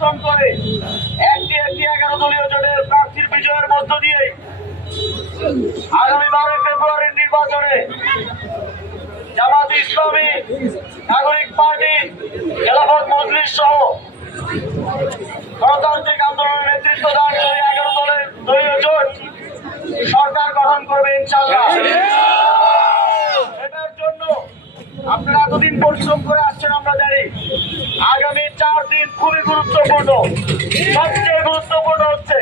পরিশ্রম করে একটি 11 দলীয় জোটের প্রার্থীর বিজয়ের মধ্য দিয়ে আগামী 12 ফেব্রুয়ারির নির্বাচনে জামাত ইসলামী, নাগরিক পার্টি, খেলাফত মজলিস সহ গণতান্ত্রিক আন্দোলনের নেতৃত্ব দান করে 11 দলের দলীয় জোট সরকার গঠন করবে ইনশাআল্লাহ। এটার জন্য আপনারা এতদিন পরিশ্রম করে আসছেন আমরা জানি। আগামী 4 দিন খুবই গুরুত্বপূর্ণ। সবচেয়ে গুরুত্বপূর্ণ হচ্ছে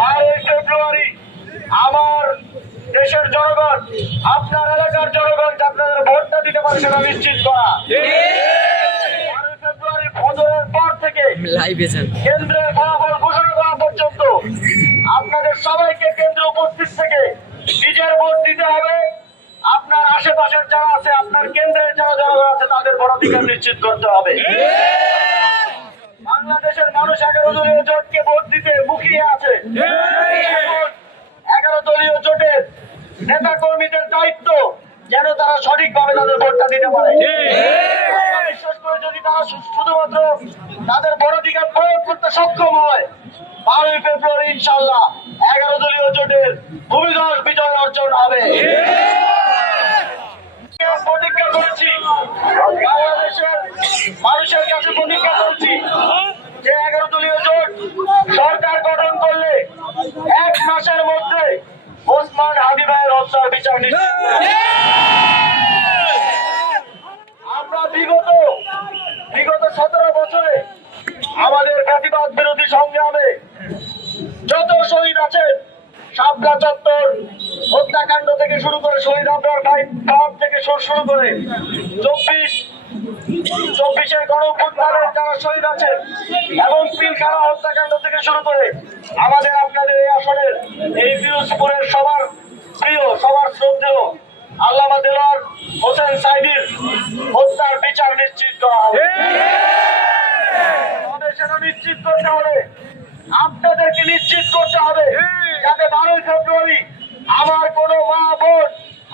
12 ফেব্রুয়ারি আমার দেশের জনগণ, আপনার এলাকার জনগণ আপনাদের ভোটটা দিতে পারে সেটা নিশ্চিত করা। 12 ফেব্রুয়ারি ফজরের পর থেকে কেন্দ্রের ফলাফল ঘোষণা করা পর্যন্ত আপনাদের সবাইকে কেন্দ্রে উপস্থিত থেকে নিজের ভোট দিতে হবে। আপনার আশেপাশের যারা আছে, আপনার কেন্দ্রের যারা জনগণ আছে তাদের ভোটাধিকার নিশ্চিত করতে হবে। বাংলাদেশের মানুষ 11 দলীয় জোটকে ভোট দিতে মুখিয়ে আছে। 11 দলীয় জোটের নেতা কর্মীদের দায়িত্ব যেন তারা সঠিকভাবে তাদের ভোটটা দিতে পারে। বিশেষ করে যদি তারা শুধুমাত্র তাদের ভোটাধিকার প্রয়োগ করতে সক্ষম হয়, 12 ফেব্রুয়ারি ইনশাআল্লাহ 11 দলীয় জোটের ভূমিধস বিজয় অর্জন হবে। প্রতিজ্ঞা করেছি, বাংলাদেশের মানুষের কাছে প্রতিজ্ঞা করছি যে 11 দলীয় জোট সরকার গঠন করলে 1 মাসের মধ্যে ওসমান হাদি ভাইয়ের হত্যার বিচার নিশ্চিত। আমরা বিগত 17 বছরে আমাদের ফ্যাসিবাদ বিরোধী সংগ্রামে যত শহীদ আছেন, শাপলা চত্বর হত্যাকাণ্ড থেকে শুরু করে শহীদ আবরার ভাই ফার্ম থেকে শুরু করে 24-এর গণঅভ্যুত্থানের যারা শহীদ আছেন এবং পিলখানা হত্যাকাণ্ড থেকে শুরু করে আমাদের আপনাদের এই আসনের এই পিরোজপুরের সবার প্রিয়, সবার শ্রদ্ধেয় আল্লামা দেলোয়ার হোসেন সাইদির হত্যার বিচার নিশ্চিত করা হবে। আমাদের সেটা নিশ্চিত করতে হবে, আপনাদেরকে নিশ্চিত করতে হবে যাতে 12 ফেব্রুয়ারি আমার কোনো মা বোন,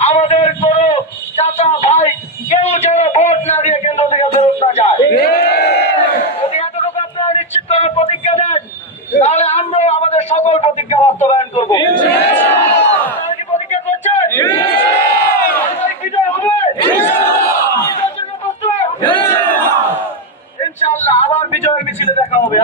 আমাদের কোনো চাচা ভাই কেউ যেন ভোট না দিয়ে কেন্দ্র থেকে ফেরত না যায়। যদি এতটুকু আপনারা নিশ্চিত করার প্রতিজ্ঞা দেন, তাহলে আমরাও আমাদের সকল প্রতিজ্ঞা বাস্তবায়ন করবো। আপনারা কি প্রতিজ্ঞা করছেন? বিজয় হবে ইনশাআল্লাহ। আবার বিজয়ের মিছিলে দেখা হবে।